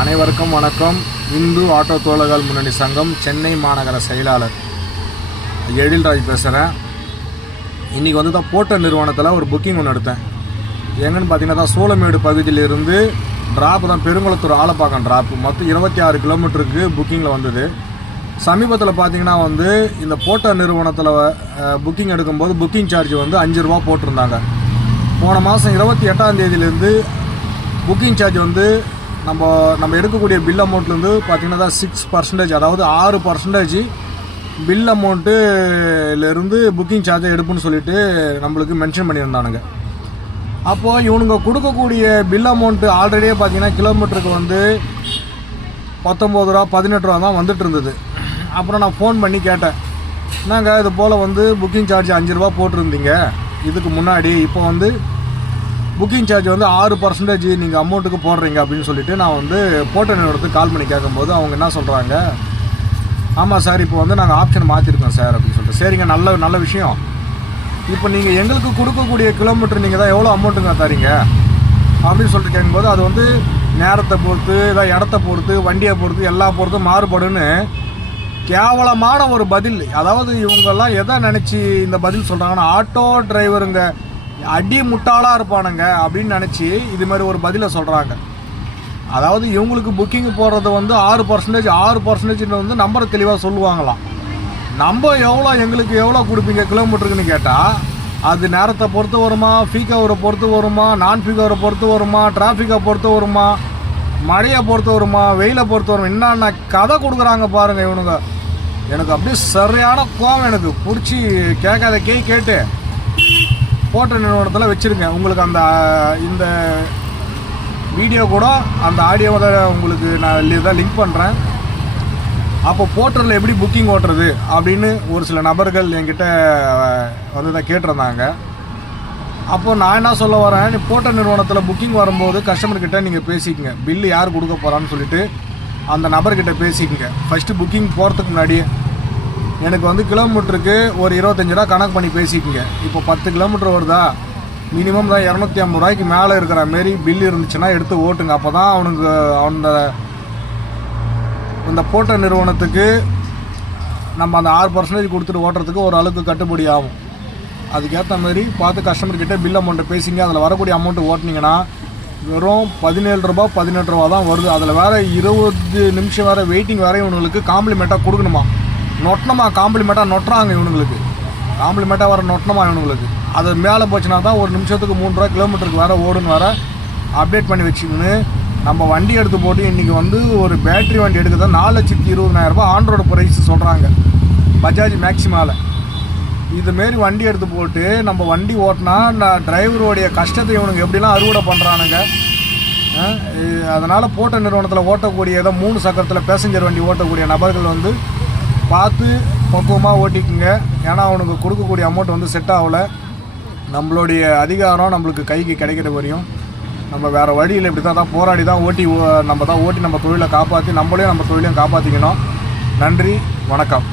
அனைவருக்கும் வணக்கம். இந்து ஆட்டோ தோழர்கள் முன்னணி சங்கம் சென்னை மாநகர செயலாளர் எழில்ராஜ் பேசுகிறேன். இன்றைக்கி வந்து தான் போர்ட்டர் நிறுவனத்தில் ஒரு புக்கிங் ஒன்று எடுத்தேன். எங்கன்னு பார்த்தீங்கன்னா தான் சோளமேடு பகுதியிலிருந்து ட்ராப் தான் பெருங்குளத்தூர் ஆலப்பாக்கம் ட்ராப். மொத்தம் 26 கிலோமீட்டருக்கு புக்கிங்கில் வந்தது. சமீபத்தில் பார்த்தீங்கன்னா வந்து இந்த போர்ட்டர் நிறுவனத்தில் புக்கிங் எடுக்கும்போது புக்கிங் சார்ஜ் வந்து 5 ரூபா போட்டிருந்தாங்க. போன மாதம் 28ஆம் தேதியிலேருந்து புக்கிங் சார்ஜ் வந்து நம்ம எடுக்கக்கூடிய பில் அமௌண்ட்லேருந்து பார்த்தீங்கன்னா 6%, அதாவது 6% பில் அமௌண்ட்டுலேருந்து புக்கிங் சார்ஜை எடுப்புன்னு சொல்லிட்டு நம்மளுக்கு மென்ஷன் பண்ணியிருந்தானுங்க. அப்போது இவனுங்க கொடுக்கக்கூடிய பில் அமௌண்ட்டு ஆல்ரெடியே பார்த்தீங்கன்னா கிலோமீட்டருக்கு வந்து 19 ரூபா 18 ரூபா தான் வந்துட்டு இருந்தது. அப்புறம் நான் ஃபோன் பண்ணி கேட்டேன், நாங்கள் இது போல் வந்து புக்கிங் சார்ஜ் 5 ரூபா போட்டிருந்தீங்க இதுக்கு முன்னாடி, இப்போ வந்து புக்கிங் சார்ஜ் வந்து 6% நீங்கள் அமௌண்ட்டுக்கு போடுறீங்க அப்படின்னு சொல்லிட்டு நான் வந்து போர்ட்டர் நிறுவனத்துக்கு கால் பண்ணி கேட்கும்போது அவங்க என்ன சொல்கிறாங்க, ஆமாம் சார் இப்போ வந்து நாங்கள் ஆப்ஷன் மாற்றிருக்கோம் சார் அப்படின்னு சொல்லிட்டு. சரிங்க, நல்ல விஷயம். இப்போ நீங்கள் எங்களுக்கு கொடுக்கக்கூடிய கிலோமீட்டர் நீங்கள் தான் எவ்வளோ அமௌண்ட்டுங்க தரீங்க அப்படின்னு சொல்லிட்டு கேட்கும்போது அது வந்து நேரத்தை பொறுத்து, இதாக இடத்த பொறுத்து, வண்டியை பொறுத்து, எல்லா பொறுத்தும் மாறுபடுன்னு கேவலமான ஒரு பதில். அதாவது இவங்கெல்லாம் எதை நினச்சி இந்த பதில் சொல்கிறாங்கன்னா, ஆட்டோ டிரைவருங்க அடி முட்டாளாக இருப்பானுங்க அப்படின்னு நினச்சி இது மாதிரி ஒரு பதிலை சொல்கிறாங்க. அதாவது இவங்களுக்கு புக்கிங் போடுறது வந்து 6% வந்து நம்பரை தெளிவாக சொல்லுவாங்களாம். நம்ம எங்களுக்கு எவ்வளோ கொடுப்பீங்க கிலோமீட்டருக்குன்னு கேட்டால் அது நேரத்தை பொறுத்து வருமா, பீக் ஹவரை பொறுத்து வருமா, நான் பீக் ஹவரை பொறுத்து வருமா, டிராஃபிக்கை பொறுத்து வருமா, மழையை பொறுத்து வருமா, வெயிலை பொறுத்து வரும், என்னென்ன கதை கொடுக்குறாங்க பாருங்கள் இவனுங்க. எனக்கு அப்படியே சரியான கோவம் எனக்கு பிடிச்சி கேட்காத கேட்டு போர்ட்டர் நிறுவனத்தில் வச்சுருங்க. உங்களுக்கு இந்த வீடியோ கூட அந்த ஆடியோவை உங்களுக்கு நான் இதான் லிங்க் பண்ணுறேன். அப்போ போர்ட்டரில் எப்படி புக்கிங் ஓட்டுறது அப்படின்னு ஒரு சில நபர்கள் என்கிட்ட வந்து தான் கேட்டிருந்தாங்க. அப்போது நான் என்ன சொல்ல வரேன், போர்ட்டர் நிறுவனத்தில் புக்கிங் வரும்போது கஸ்டமர்கிட்ட நீங்கள் பேசிக்கங்க, பில்லு யார் கொடுக்க போகிறான்னு சொல்லிவிட்டு அந்த நபர்கிட்ட பேசிக்கங்க. ஃபஸ்ட்டு புக்கிங் போகிறதுக்கு முன்னாடியே எனக்கு வந்து கிலோமீட்டருக்கு ஒரு 25 ரூபா கணக்கு பண்ணி பேசிக்கங்க. இப்போ 10 கிலோமீட்டர் வருதா, மினிமம் தான் 250 ரூபாய்க்கு மேலே இருக்கிற மாரி பில் இருந்துச்சுன்னா எடுத்து ஓட்டுங்க. அப்போ தான் அவனுக்கு இந்த போர்ட்டர் நிறுவனத்துக்கு நம்ம அந்த 6% கொடுத்துட்டு ஓட்டுறதுக்கு ஒரு அளவுக்கு கட்டுப்படி ஆகும். அதுக்கேற்ற மாதிரி பார்த்து கஸ்டமர்கிட்ட பில் அமௌண்ட்டை பேசிங்க. அதில் வரக்கூடிய அமௌண்ட்டு ஓட்டினீங்கன்னா வெறும் 17 ரூபா 18 ரூபா தான் வருது. அதில் வேறு 20 நிமிஷம் வேறு வெயிட்டிங் வேறு இவனுங்களுக்கு காம்ப்ளிமெண்ட்டாக கொடுக்கணுமா, நொட்டணுமா, காம்ப்ளிமெண்ட்டாக நொட்டுறாங்க இவனுங்களுக்கு, காம்ப்ளிமெண்ட்டாக வர நொட்டணுமா இவனுங்களுக்கு. அது மேலே போச்சுன்னா தான் ஒரு நிமிஷத்துக்கு 3 ரூபா கிலோமீட்டருக்கு வேறு ஓடுன்னு வேறு அப்டேட் பண்ணி வச்சுக்கின்னு நம்ம வண்டி எடுத்து போட்டு இன்றைக்கி வந்து ஒரு பேட்ரி வண்டி எடுக்க தான் 4,20,000 ஆன்-ரோடு ப்ரைஸ் சொல்கிறாங்க பஜாஜ் மேக்ஸிமாவில். இதுமாரி வண்டி எடுத்து போட்டு நம்ம வண்டி ஓட்டினா டிரைவருடைய கஷ்டத்தை இவனுக்கு எப்படிலாம் அறுவடை பண்ணுறானுங்க. அதனால் போர்ட்டர் நிறுவனத்தில் ஓட்டக்கூடிய ஏதோ 3 சக்கரத்தில் பேசஞ்சர் வண்டி ஓட்டக்கூடிய நபர்கள் வந்து பார்த்து பக்குவமாக ஓட்டிக்குங்க. ஏன்னா அவனுக்கு கொடுக்கக்கூடிய அமௌண்ட் வந்து செட் ஆகலை. நம்மளுடைய அதிகாரம் நம்மளுக்கு கைக்கு கிடைக்கிற வரையும் நம்ம வேறு வழியில் இப்படி தான் போராடி தான் ஓட்டி நம்ம தொழிலை காப்பாற்றி நம்மளையும் நம்ம தொழிலையும் காப்பாற்றிக்கணும். நன்றி, வணக்கம்.